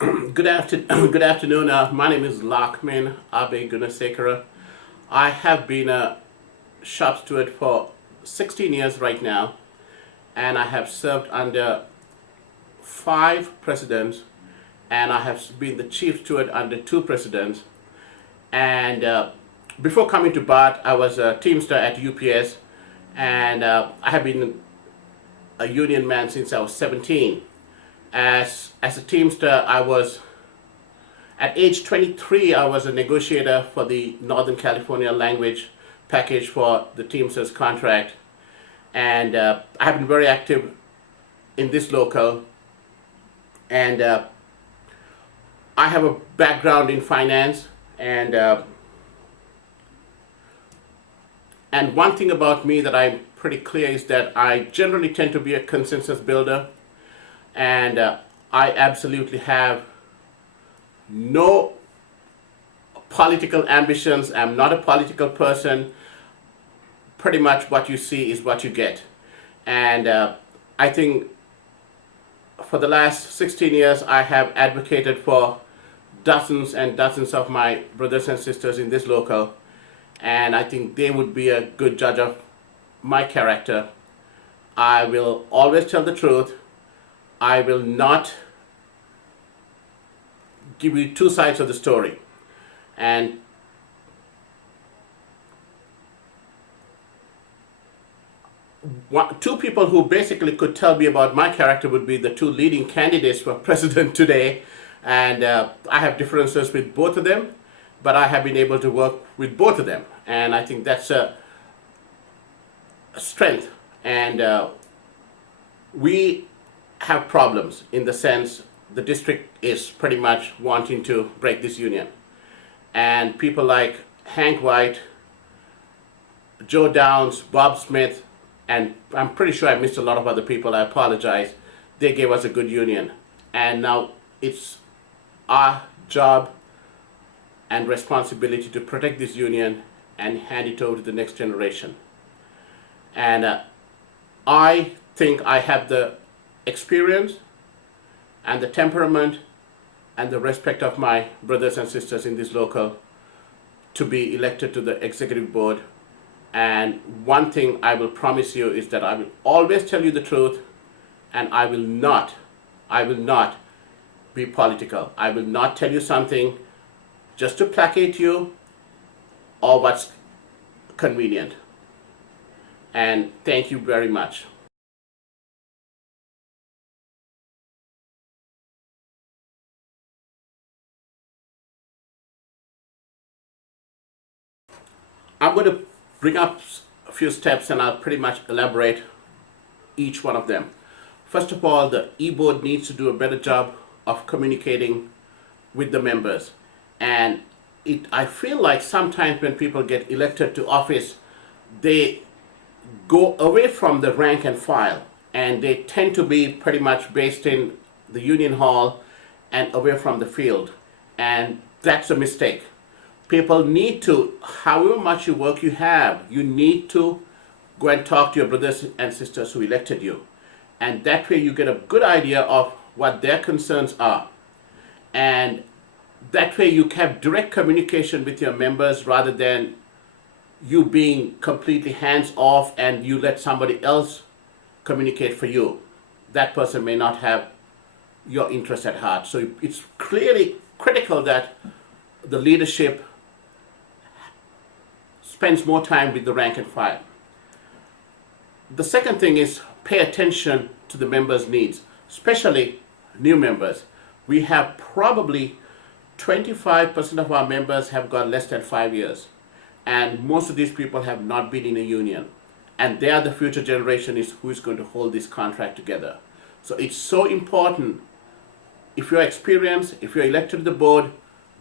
Good afternoon. My name is Lakmin Abeygoonesekera. I have been a shop steward for 16 years right now, and I have served under 5 presidents, and I have been the chief steward under 2 presidents. And before coming to BART, I was a Teamster at UPS, and I have been a union man since I was 17. As a Teamster, I was at age 23. I was a negotiator for the Northern California language package for the Teamsters contract, and I have been very active in this local. And I have a background in finance, and one thing about me that I'm pretty clear is that I generally tend to be a consensus builder, and I absolutely have no political ambitions. I'm not a political person. Pretty much what you see is what you get. And I think for the last 16 years, I have advocated for dozens and dozens of my brothers and sisters in this local, and I think they would be a good judge of my character. I will always tell the truth. I will not give you two sides of the story. And two people who basically could tell me about my character would be the two leading candidates for president today. And I have differences with both of them, but I have been able to work with both of them. And I think that's a strength. And we have problems in the sense the district is pretty much wanting to break this union. And people like Hank White, Joe Downs, Bob Smith, and I'm pretty sure I missed a lot of other people, I apologize, they gave us a good union. And now it's our job and responsibility to protect this union and hand it over to the next generation. And I think I have the experience and the temperament and the respect of my brothers and sisters in this local to be elected to the executive board. And one thing I will promise you is that I will always tell you the truth, and I will not be political. I will not tell you something just to placate you or what's convenient. And thank you very much. I'm going to bring up a few steps, and I'll pretty much elaborate each one of them. First of all, the e-board needs to do a better job of communicating with the members. And I feel like sometimes when people get elected to office, they go away from the rank and file, and they tend to be pretty much based in the union hall and away from the field. And that's a mistake. People need to, however much work you have, you need to go and talk to your brothers and sisters who elected you. And that way you get a good idea of what their concerns are. And that way you have direct communication with your members rather than you being completely hands off and you let somebody else communicate for you. That person may not have your interest at heart. So it's clearly critical that the leadership spends more time with the rank and file. The second thing is pay attention to the members' needs, especially new members. We have probably 25% of our members have got less than 5 years. And most of these people have not been in a union. And they are the future generation is who is going to hold this contract together. So it's so important, if you're experienced, if you're elected to the board,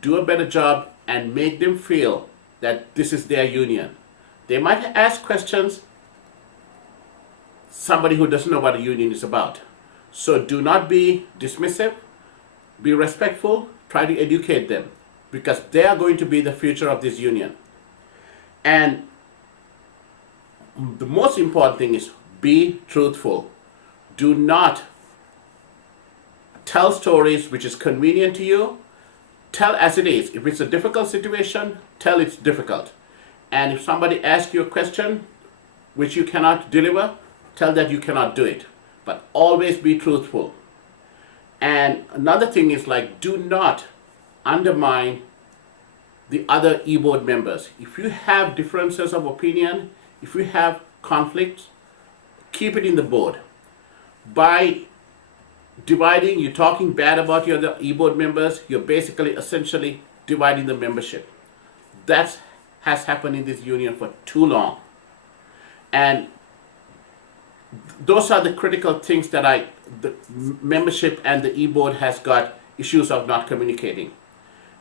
do a better job and make them feel that this is their union. They might ask questions, somebody who doesn't know what a union is about. So do not be dismissive, be respectful, try to educate them, because they are going to be the future of this union. And the most important thing is be truthful. Do not Tell stories which is convenient to you. Tell as it is. If it's a difficult situation, tell it's difficult. And if somebody asks you a question which you cannot deliver, tell that you cannot do it. But always be truthful. And another thing is, like, do not undermine the other e-board members. If you have differences of opinion, if you have conflicts, keep it in the board. By dividing, you're talking bad about your other e-board members, you're basically essentially dividing the membership. That has happened in this union for too long. And those are the critical things that the membership and the e-board has got issues of not communicating.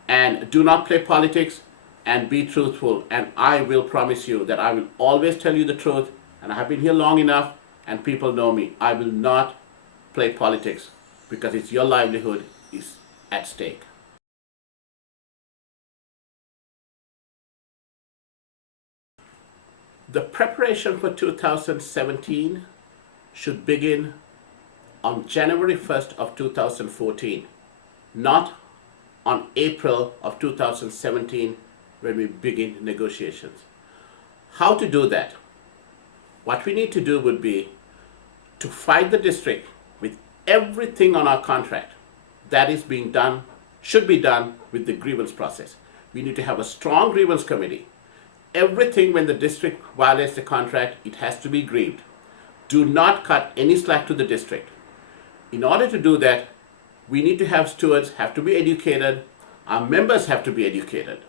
And do not play politics, and be truthful. And I will promise you that I will always tell you the truth. And I have been here long enough and people know me. I will not play politics because it's your livelihood is at stake. The preparation for 2017 should begin on January 1st of 2014, not on April of 2017 when we begin negotiations. How to do that? What we need to do would be to fight the district with everything on our contract that is being done, should be done with the grievance process. We need to have a strong grievance committee. Everything when the district violates the contract, it has to be grieved. Do not cut any slack to the district. In order to do that, we need to have stewards, have to be educated, our members have to be educated.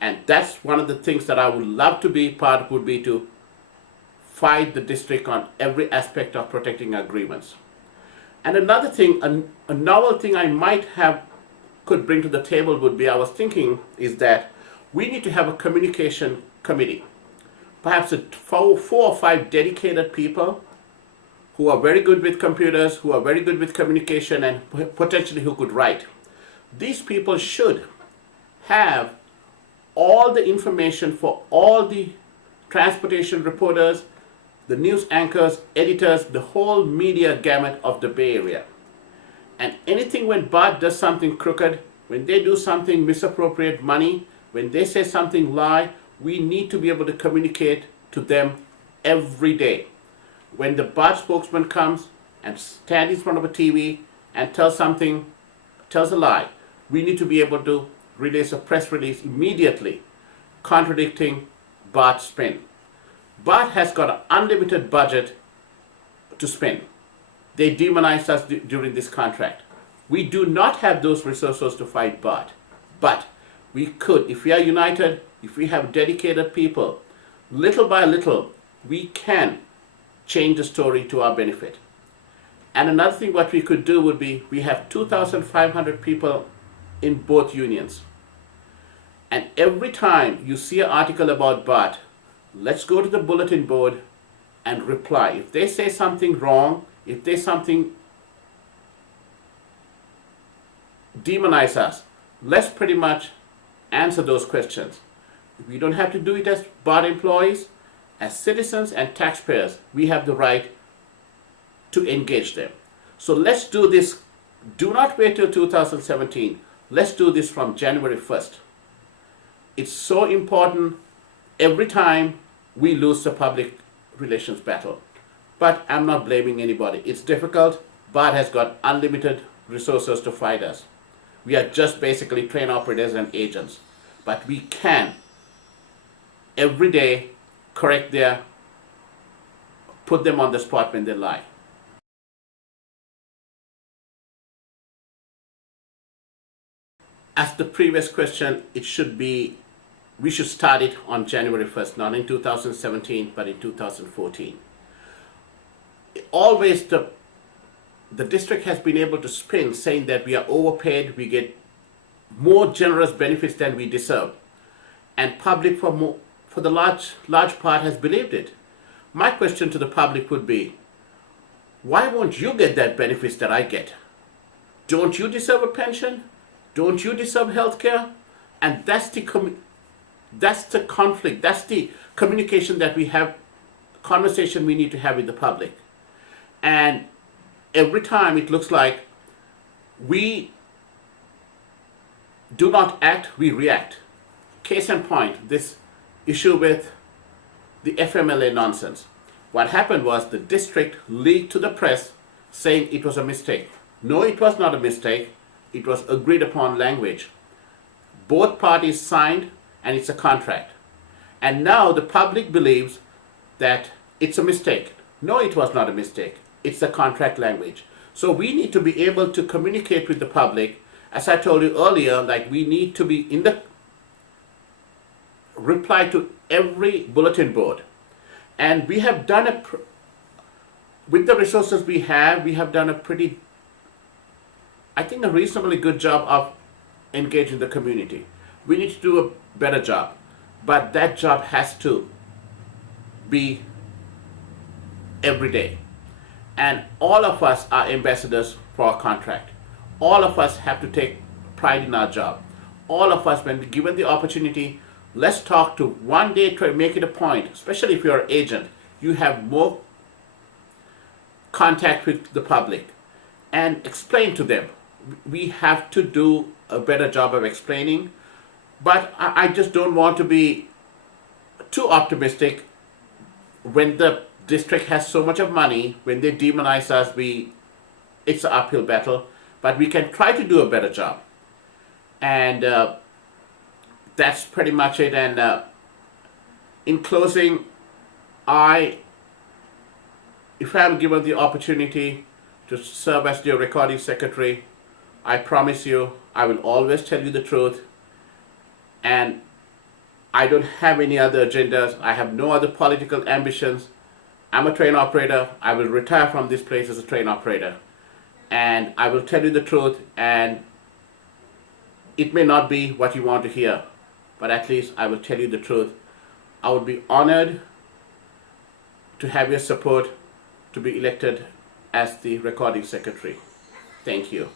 And that's one of the things that I would love to be part of, would be to fight the district on every aspect of protecting our grievance. And another thing, a novel thing I could bring to the table would be, I was thinking, is that we need to have a communication committee. Perhaps 4 or 5 dedicated people who are very good with computers, who are very good with communication, and potentially who could write. These people should have all the information for all the transportation reporters, the news anchors, editors, the whole media gamut of the Bay Area. And anything when BART does something crooked, when they do something misappropriate money, when they say something lie, we need to be able to communicate to them every day. When the BART spokesman comes and stands in front of a TV and tells a lie, we need to be able to release a press release immediately contradicting BART's spin. BART has got an unlimited budget to spend. They demonized us during this contract. We do not have those resources to fight BART. But we could, if we are united, if we have dedicated people, little by little, we can change the story to our benefit. And another thing what we could do would be, we have 2,500 people in both unions. And every time you see an article about BART, let's go to the bulletin board and reply. If they say something wrong, if they something demonize us, let's pretty much answer those questions. We don't have to do it as BART employees. As citizens and taxpayers, we have the right to engage them. So let's do this. Do not wait till 2017. Let's do this from January 1st. It's so important. Every time we lose the public relations battle. But I'm not blaming anybody. It's difficult. BART has got unlimited resources to fight us. We are just basically train operators and agents. But we can every day correct put them on the spot when they lie. As the previous question, we should start it on January 1st, not in 2017, but in 2014. Always the district has been able to spin saying that we are overpaid, we get more generous benefits than we deserve. And public for the large part has believed it. My question to the public would be, why won't you get that benefits that I get? Don't you deserve a pension? Don't you deserve health care? And that's the conflict, that's the communication that we have, conversation we need to have with the public. And every time it looks like We do not act, we react. Case in point, this issue with the FMLA nonsense. What happened was the district leaked to the press saying it was a mistake. No, it was not a mistake. It was agreed upon language. Both parties signed and it's a contract. And now the public believes that it's a mistake. No, it was not a mistake. It's the contract language. So we need to be able to communicate with the public. As I told you earlier, like we need to be in the reply to every bulletin board. And we have done with the resources we have done a pretty, I think, a reasonably good job of engaging the community. We need to do a better job, but that job has to be every day. And all of us are ambassadors for our contract. All of us have to take pride in our job. All of us, when given the opportunity, let's talk to one day, try to make it a point, especially if you're an agent, you have more contact with the public and explain to them. We have to do a better job of explaining, but I just don't want to be too optimistic when the district has so much of money. When they demonize us, it's an uphill battle, but we can try to do a better job. And that's pretty much it. And in closing, if I'm given the opportunity to serve as your recording secretary, I promise you I will always tell you the truth, and I don't have any other agendas. I have no other political ambitions. I'm a train operator. I will retire from this place as a train operator, and I will tell you the truth, and it may not be what you want to hear, but at least I will tell you the truth. I would be honored to have your support to be elected as the recording secretary. Thank you.